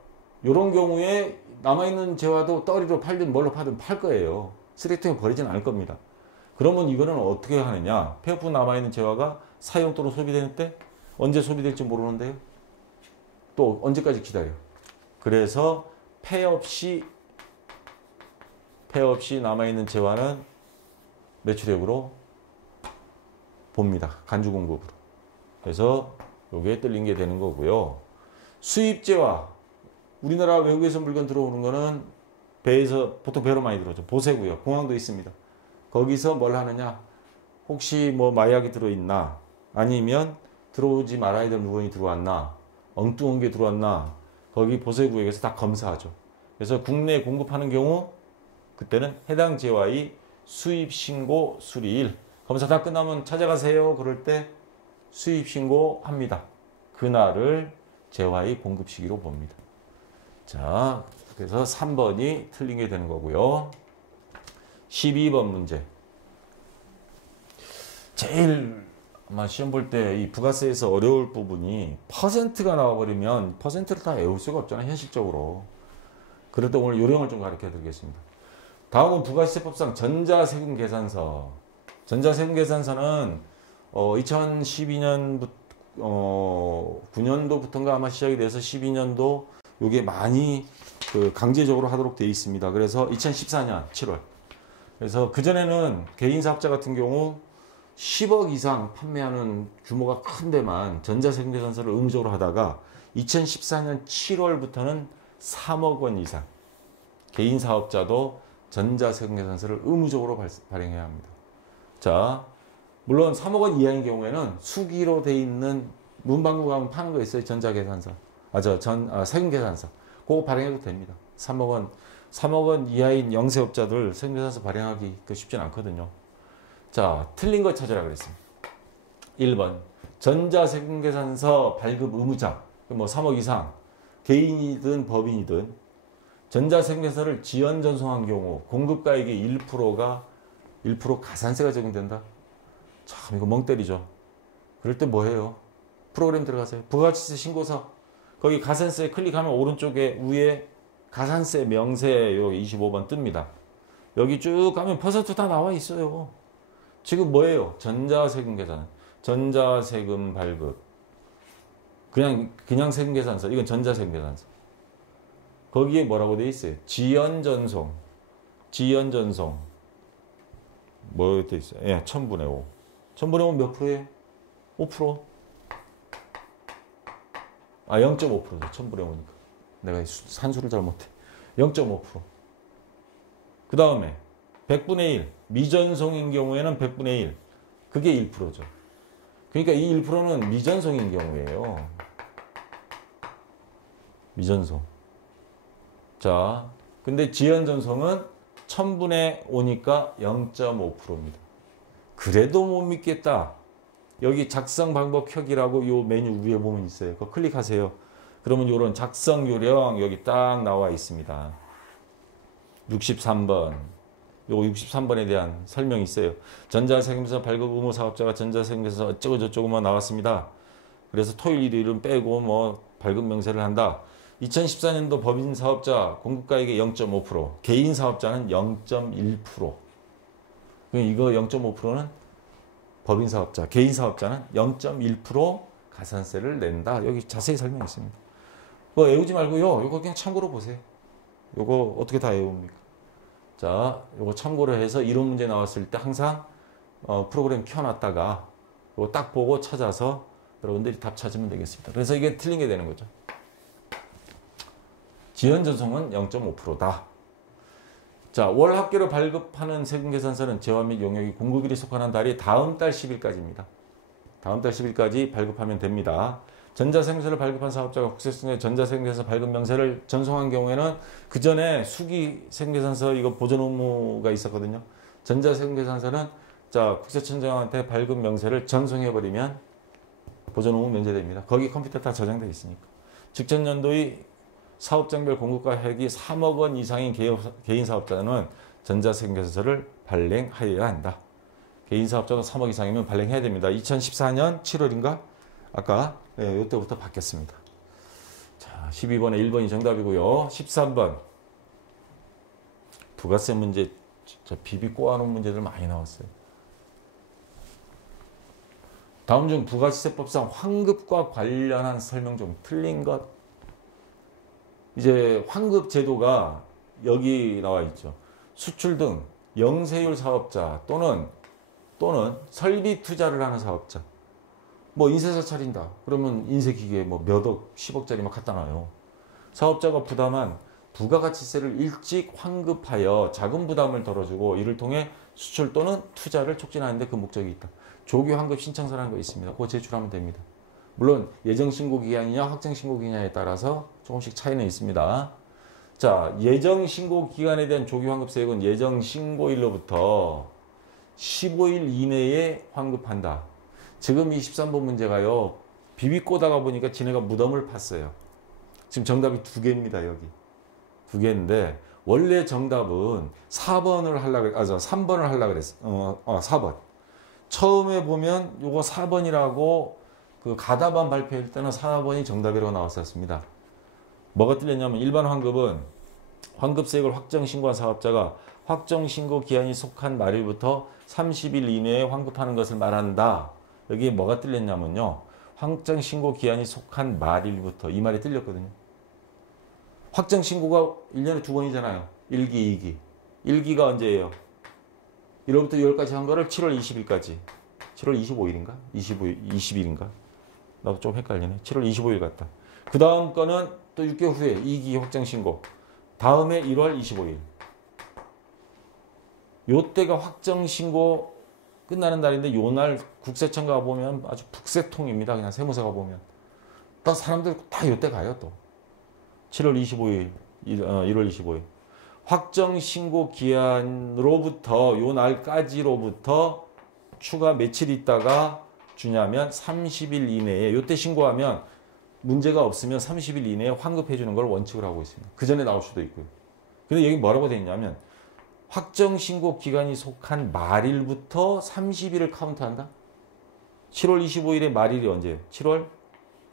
요런 경우에 남아있는 재화도 떨이로 팔든 뭘로 팔든 팔 거예요. 쓰레기통에 버리진 않을 겁니다. 그러면 이거는 어떻게 하느냐. 폐업 후 남아있는 재화가 사용 또는 소비되는 때 언제 소비될지 모르는데요. 또 언제까지 기다려. 그래서 폐업 시 남아있는 재화는 매출액으로 봅니다. 간주 공급으로. 그래서 요게 틀린 게 되는 거고요. 수입재화. 우리나라 외국에서 물건 들어오는 거는 배에서 보통 배로 많이 들어오죠. 보세고요. 공항도 있습니다. 거기서 뭘 하느냐. 혹시 마약이 들어있나. 아니면 들어오지 말아야 될 물건이 들어왔나. 엉뚱한 게 들어왔나. 거기 보세구역에서 다 검사하죠. 그래서 국내에 공급하는 경우 그때는 해당 재화의 수입신고 수리일. 검사 다 끝나면 찾아가세요. 그럴 때 수입신고합니다. 그날을 재화의 공급 시기로 봅니다. 자, 그래서 3번이 틀린 게 되는 거고요. 12번 문제. 제일 아마 시험 볼 때 이 부가세에서 어려울 부분이 퍼센트가 나와버리면 퍼센트를 다 외울 수가 없잖아요. 현실적으로. 그럴 때 오늘 요령을 좀 가르쳐 드리겠습니다. 다음은 부가세법상 전자세금 계산서. 전자세금 계산서는 2012년 9년도부터인가 아마 시작이 돼서 12년도 요게 많이 그 강제적으로 하도록 되어 있습니다. 그래서 2014년 7월. 그래서 그전에는 개인 사업자 같은 경우 10억 이상 판매하는 규모가 큰 데만 전자생계산서를 의무적으로 하다가 2014년 7월부터는 3억 원 이상 개인 사업자도 전자생계산서를 의무적으로 발행해야 합니다. 자, 물론 3억 원 이하인 경우에는 수기로 돼 있는 문방구 가면 파는 거 있어요. 전자계산서. 세금계산서. 그거 발행해도 됩니다. 3억 원 이하인 영세업자들 세금계산서 발행하기 쉽진 않거든요. 자, 틀린 거 찾으라 그랬습니다. 1번. 전자세금계산서 발급 의무자. 뭐 3억 이상. 개인이든 법인이든. 전자세금계산서를 지연 전송한 경우 공급가액의 1% 가산세가 적용된다. 참 이거 멍 때리죠. 그럴 때 뭐 해요? 프로그램 들어가세요. 부가가치세 신고서. 거기 가산세 클릭하면 오른쪽에 위에 가산세 명세 여기 25번 뜹니다. 여기 쭉 가면 퍼센트 다 나와 있어요. 지금 뭐예요? 전자세금 계산. 전자세금 발급. 그냥 세금 계산서. 이건 전자세금 계산서. 거기에 뭐라고 돼 있어요? 지연 전송. 지연 전송. 뭐 돼 있어요? 예, 1000분의 5. 1000분의 5 몇 프로예요? 5%? 아, 0.5%죠. 1000분의 5니까. 내가 산수를 잘 못해. 0.5%. 그 다음에 100분의 1. 미전송인 경우에는 100분의 1. 그게 1%죠. 그러니까 이 1%는 미전송인 경우예요. 미전송. 자, 근데 지연전송은 1000분의 5니까 0.5%입니다. 그래도 못 믿겠다. 여기 작성 방법 켜기라고 요 메뉴 위에 보면 있어요. 그거 클릭하세요. 그러면 요런 작성 요령 여기 딱 나와 있습니다. 63번. 요거 63번에 대한 설명이 있어요. 전자세금서 발급 의무 사업자가 전자세금서 어쩌고 저쩌고만 나왔습니다. 그래서 토일 일요일은 빼고 뭐 발급 명세를 한다. 2014년도 법인 사업자 공급가액의 0.5%, 개인 사업자는 0.1%. 이거 0.5%는 법인 사업자, 개인 사업자는 0.1% 가산세를 낸다. 여기 자세히 설명했습니다. 뭐 외우지 말고요. 이거 그냥 참고로 보세요. 이거 어떻게 다 외웁니까? 자, 이거 참고로 해서 이론 문제 나왔을 때 항상 프로그램 켜놨다가 이거 딱 보고 찾아서 여러분들이 답 찾으면 되겠습니다. 그래서 이게 틀린 게 되는 거죠. 지연 전송은 0.5%다. 자, 월 합계로 발급하는 세금계산서는 재화 및 용역이 공급일이 속하는 달이 다음 달 10일까지입니다. 다음 달 10일까지 발급하면 됩니다. 전자세금서를 발급한 사업자가 국세청에 전자세금계산서 발급 명세를 전송한 경우에는 그 전에 수기 세금계산서 이거 보존 의무가 있었거든요. 전자세금계산서는 자, 국세청장한테 발급 명세를 전송해버리면 보존 의무 면제됩니다. 거기 컴퓨터 다 저장되어 있으니까. 직전 연도의 사업장별 공급가액이 3억 원 이상인 개인 사업자는 전자세금계산서를 발행하여야 한다. 개인 사업자도 3억 이상이면 발행해야 됩니다. 2014년 7월인가? 아까 이때부터 바뀌었습니다. 자, 12번에 1번이 정답이고요. 13번 부가세 문제 진짜 비비 꼬아놓은 문제들 많이 나왔어요. 다음 중 부가세법상 환급과 관련한 설명 중 틀린 것. 이제 환급 제도가 여기 나와 있죠. 수출 등 영세율 사업자 또는 설비 투자를 하는 사업자. 뭐 인쇄사 차린다. 그러면 인쇄기계 뭐 몇억, 10억짜리 막 갖다 놔요. 사업자가 부담한 부가가치세를 일찍 환급하여 자금 부담을 덜어주고 이를 통해 수출 또는 투자를 촉진하는 데 그 목적이 있다. 조기 환급 신청서라는 거 있습니다. 그거 제출하면 됩니다. 물론 예정신고기간이냐 확정신고기간에 따라서 조금씩 차이는 있습니다. 자, 예정신고기간에 대한 조기환급세액은 예정신고일로부터 15일 이내에 환급한다. 지금 이 13번 문제가요. 비비꼬다가 보니까 지네가 무덤을 팠어요. 지금 정답이 두 개입니다. 여기. 두 개인데 원래 정답은 4번을 하려고 3번을 하려고 그랬어. 4번. 처음에 보면 요거 4번이라고 그 가다반 발표할 때는 4번이 정답이라고 나왔었습니다. 뭐가 틀렸냐면 일반 환급은 환급세액을 확정신고한 사업자가 확정신고 기한이 속한 말일부터 30일 이내에 환급하는 것을 말한다. 여기에 뭐가 틀렸냐면요. 확정신고 기한이 속한 말일부터 이 말이 틀렸거든요. 확정 신고가 1년에 2번이잖아요. 1기, 2기. 1기가 언제예요? 1월부터 2월까지 한 거를 7월 20일까지. 7월 25일인가? 20일인가? 나도 좀 헷갈리네. 7월 25일 같다. 그 다음 거는 또 6개월 후에 2기 확정 신고. 다음에 1월 25일. 요때가 확정 신고 끝나는 날인데 요날 국세청 가보면 아주 북새통입니다. 그냥 세무서 가보면. 또 사람들 다 요때 가요 또. 7월 25일, 1월 25일. 확정 신고 기한으로부터 요 날까지로부터 추가 며칠 있다가 주냐면 30일 이내에 요때 신고하면 문제가 없으면 30일 이내에 환급해 주는 걸 원칙으로 하고 있습니다. 그 전에 나올 수도 있고요. 근데 여기 뭐라고 되어 있냐면 확정 신고 기간이 속한 말일부터 30일을 카운트한다. 7월 25일의 말일이 언제예요? 7월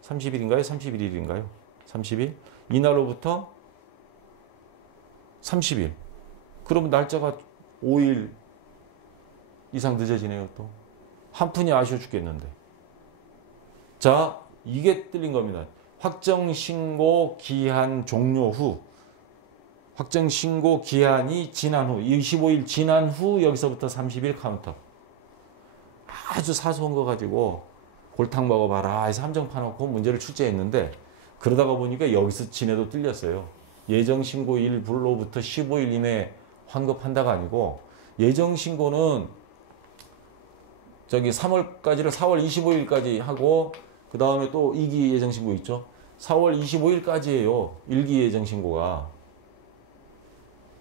30일인가요? 31일인가요? 30일? 이날로부터 30일. 그러면 날짜가 5일 이상 늦어지네요, 또. 한 푼이 아쉬워 죽겠는데. 자, 이게 틀린 겁니다. 확정신고 기한 종료 후, 확정신고 기한이 지난 후, 25일 지난 후 여기서부터 30일 카운터. 아주 사소한 거 가지고 골탕 먹어봐라 해서 함정 파놓고 문제를 출제했는데 그러다가 보니까 여기서 지내도 틀렸어요. 예정신고일로부터 15일 이내에 환급한다가 아니고 예정신고는 저기 3월까지를 4월 25일까지 하고 그 다음에 또 2기 예정신고 있죠. 4월 25일까지예요. 1기 예정신고가.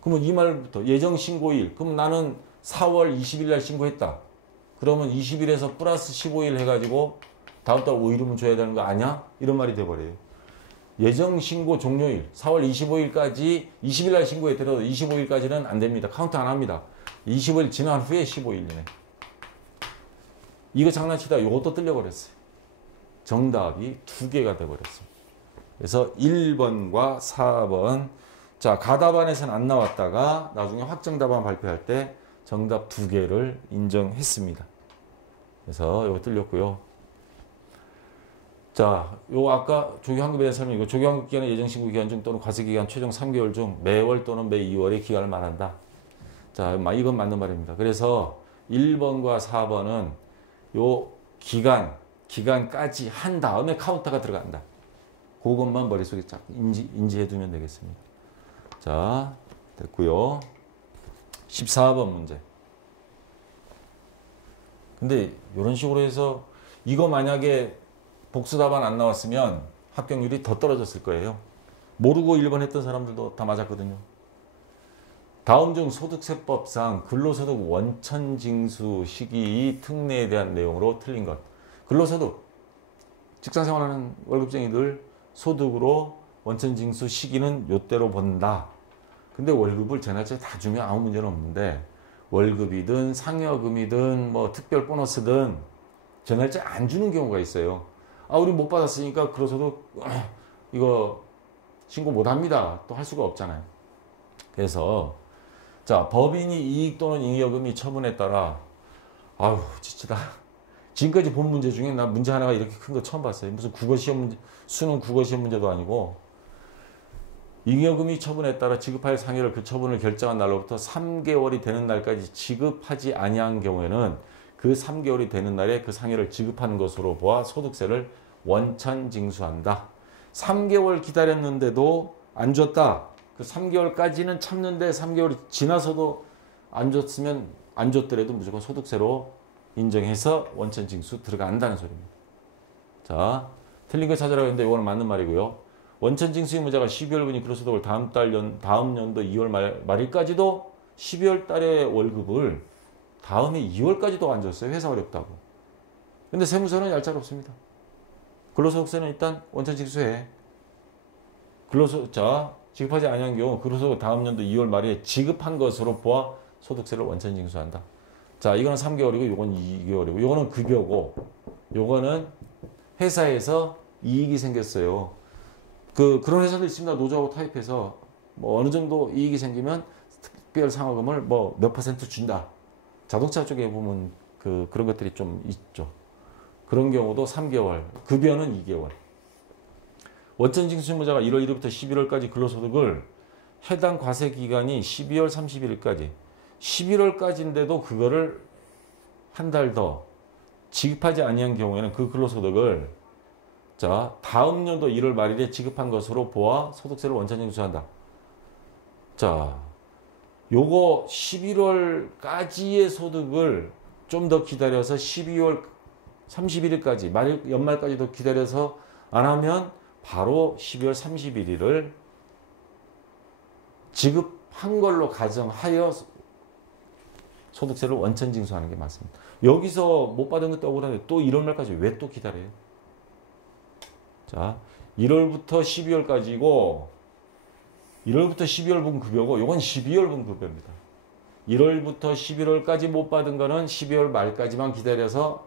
그러면 이 말부터 예정신고일. 그러면 나는 4월 20일 날 신고했다. 그러면 20일에서 플러스 15일 해가지고 다음 달 5일이면 줘야 되는 거 아니야? 이런 말이 돼버려요. 예정신고 종료일 4월 25일까지 20일 날 신고했더라도 25일까지는 안 됩니다. 카운트 안 합니다. 20일 지난 후에 15일이네. 이거 장난치다 이것도 뜰려버렸어요. 정답이 2개가 돼버렸습니다. 그래서 1번과 4번 자 가답안에서는 안 나왔다가 나중에 확정답안 발표할 때 정답 2개를 인정했습니다. 그래서 이거 뜰렸고요. 자, 요 아까 조기환급에 대해서는 이거 조기환급 기간의 예정신고 기간 중 또는 과세기간 최종 3개월 중 매월 또는 매 2월의 기간을 말한다. 자, 이건 맞는 말입니다. 그래서 1번과 4번은 요 기간까지 한 다음에 카운터가 들어간다. 그것만 머릿속에 쫙 인지해 두면 되겠습니다. 자, 됐고요. 14번 문제. 근데 이런 식으로 해서 이거 만약에 복수답안 안 나왔으면 합격률이 더 떨어졌을 거예요. 모르고 1번 했던 사람들도 다 맞았거든요. 다음 중 소득세법상 근로소득 원천징수 시기 특례에 대한 내용으로 틀린 것. 근로소득, 직장생활하는 월급쟁이들 소득으로 원천징수 시기는 요때로 본다. 근데 월급을 전날짜에 다 주면 아무 문제는 없는데 월급이든 상여금이든 뭐 특별 보너스든 전날짜에 안 주는 경우가 있어요. 아, 우리 못 받았으니까 근로소득 이거 신고 못 합니다. 또 할 수가 없잖아요. 그래서 자, 법인이 이익 또는 잉여금이 처분에 따라 아유 지치다. 지금까지 본 문제 중에 나 문제 하나가 이렇게 큰 거 처음 봤어요. 무슨 국어시험 문제, 수능 국어시험 문제도 아니고 잉여금이 처분에 따라 지급할 상여를 그 처분을 결정한 날로부터 3개월이 되는 날까지 지급하지 아니한 경우에는 그 3개월이 되는 날에 그 상여를 지급하는 것으로 보아 소득세를 원천 징수한다. 3개월 기다렸는데도 안 줬다. 그 3개월까지는 참는데 3개월이 지나서도 안 줬으면 안 줬더라도 무조건 소득세로 인정해서 원천 징수 들어간다는 소리입니다. 자, 틀린 거 찾으라고 했는데 이거는 맞는 말이고요. 원천 징수 의무자가 12월분이 근로소득을 다음 연도 2월 말일까지도 12월 달에 월급을 다음에 2월까지도 안 줬어요. 회사 어렵다고. 근데 세무서는 얄짤없습니다. 근로소득세는 일단 원천 징수해. 자, 지급하지 아니한 경우 근로소득 다음 연도 2월 말에 지급한 것으로 보아 소득세를 원천 징수한다. 자, 이거는 3개월이고 이건 2개월이고 이거는 급여고 요거는 회사에서 이익이 생겼어요. 그런 회사도 있습니다. 노조하고 타협해서 뭐 어느 정도 이익이 생기면 특별 상여금을 뭐 몇 퍼센트 준다. 자동차 쪽에 보면 그런 것들이 좀 있죠. 그런 경우도 3개월, 급여는 2개월. 원천징수 실무자가 1월 1일부터 11월까지 근로소득을 해당 과세 기간이 12월 31일까지 11월까지인데도 그거를 한 달 더 지급하지 아니한 경우에는 그 근로소득을 자 다음 연도 1월 말일에 지급한 것으로 보아 소득세를 원천징수한다. 자 요거 11월까지의 소득을 좀 더 기다려서 12월 31일까지 말일 연말까지도 기다려서 안 하면 바로 12월 31일을 지급한 걸로 가정하여 소득세를 원천 징수하는 게 맞습니다. 여기서 못 받은 것도 억울한데 또 1월 말까지 왜 또 기다려요? 자, 1월부터 12월까지고 1월부터 12월분 급여고 요건 12월분 급여입니다. 1월부터 11월까지 못 받은 거는 12월 말까지만 기다려서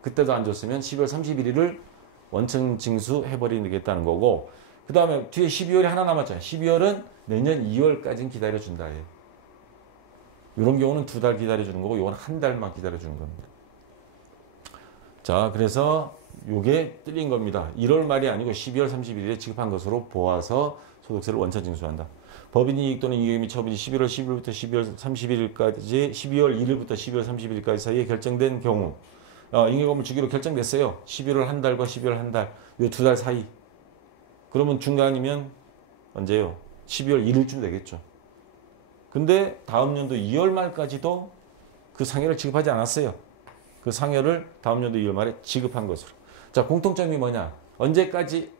그때도 안 줬으면 12월 31일을 원천 징수해버리겠다는 거고 그 다음에 뒤에 12월이 하나 남았잖아요. 12월은 내년 2월까지는 기다려준다. 이런 경우는 2달 기다려주는 거고 이건 한 달만 기다려주는 겁니다. 자, 그래서 이게 틀린 겁니다. 1월 말이 아니고 12월 31일에 지급한 것으로 보아서 소득세를 원천 징수한다. 법인 이익 또는 이익 및 처분이 11월 10일부터 12월 31일까지 12월 1일부터 12월 31일까지 사이에 결정된 경우 인계금을 주기로 결정됐어요. 11월 한 달과 12월 한 달, 이 2달 사이. 그러면 중간이면 언제요? 12월 1일쯤 되겠죠. 근데 다음 연도 2월 말까지도 그 상여를 지급하지 않았어요. 그 상여를 다음 연도 2월 말에 지급한 것으로. 자, 공통점이 뭐냐? 언제까지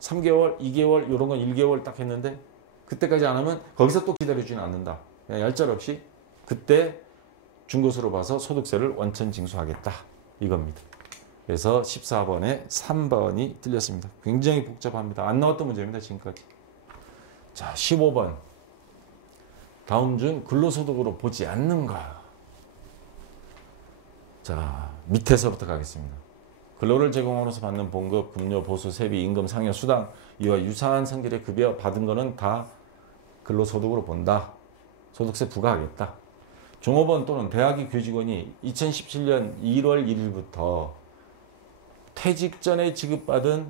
3개월, 2개월, 이런 건 1개월 딱 했는데 그때까지 안 하면 거기서 또 기다려주지는 않는다. 그냥 얄짤없이 그때 준 것으로 봐서 소득세를 원천 징수하겠다. 이겁니다. 그래서 14번에 3번이 틀렸습니다. 굉장히 복잡합니다. 안 나왔던 문제입니다. 지금까지. 자, 15번. 다음 중 근로소득으로 보지 않는가. 자, 밑에서부터 가겠습니다. 근로를 제공함으로써 받는 봉급, 급료, 보수, 세비, 임금, 상여, 수당 이와 유사한 성질의 급여 받은 거는 다 근로소득으로 본다. 소득세 부과하겠다. 종업원 또는 대학의 교직원이 2017년 1월 1일부터 퇴직 전에 지급받은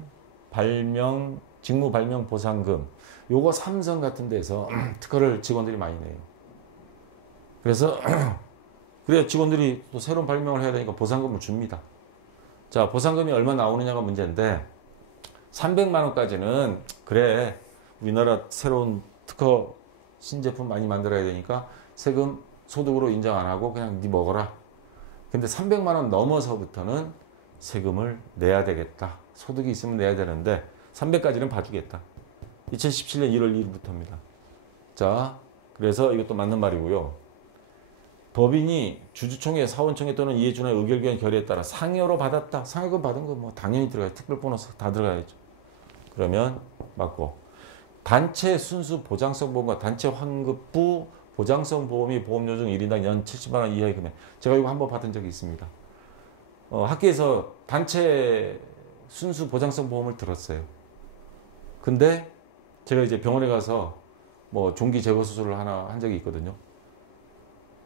직무 발명 보상금 요거 삼성 같은 데서 특허를 직원들이 많이 내요. 그래서 그래야 직원들이 또 새로운 발명을 해야 되니까 보상금을 줍니다. 자, 보상금이 얼마 나오느냐가 문제인데 300만 원까지는 그래 우리나라 새로운 특허 신제품 많이 만들어야 되니까 세금 소득으로 인정 안 하고 그냥 네 먹어라. 근데 300만 원 넘어서부터는 세금을 내야 되겠다. 소득이 있으면 내야 되는데 300까지는 봐주겠다. 2017년 1월 1일부터입니다. 자, 그래서 이것도 맞는 말이고요. 법인이 주주총회, 사원총회 또는 이해준의 의결기관 결의에 따라 상여로 받았다. 상여금 받은 거 뭐 당연히 들어가요. 특별 보너스 다 들어가야죠. 그러면 맞고. 단체 순수 보장성 보험과 단체 환급부 보장성 보험이 보험료 중 1인당 연 70만 원 이하의 금액. 제가 이거 한번 받은 적이 있습니다. 학교에서 단체 순수 보장성 보험을 들었어요. 근데 제가 이제 병원에 가서 뭐 종기 제거 수술을 하나 한 적이 있거든요.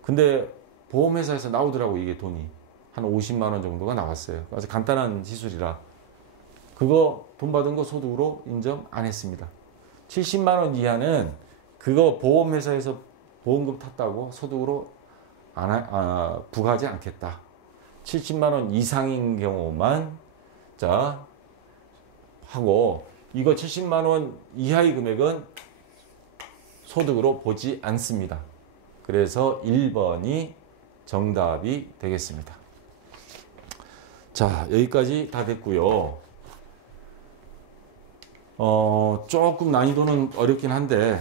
근데 보험회사에서 나오더라고 이게 돈이. 한 50만 원 정도가 나왔어요. 아주 간단한 시술이라. 그거 돈 받은 거 소득으로 인정 안 했습니다. 70만 원 이하는 그거 보험회사에서 보험금 탔다고 소득으로 부과하지 않겠다. 70만 원 이상인 경우만 자 하고 이거 70만 원 이하의 금액은 소득으로 보지 않습니다. 그래서 1번이 정답이 되겠습니다. 자, 여기까지 다 됐고요. 조금 난이도는 어렵긴 한데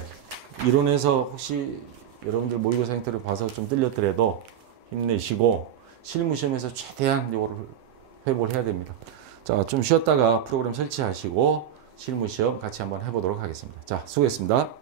이론에서 혹시 여러분들 모의고사 형태를 봐서 좀 틀렸더라도 힘내시고 실무시험에서 최대한 이거를 회복을 해야 됩니다. 자, 좀 쉬었다가 프로그램 설치하시고 실무시험 같이 한번 해보도록 하겠습니다. 자, 수고했습니다.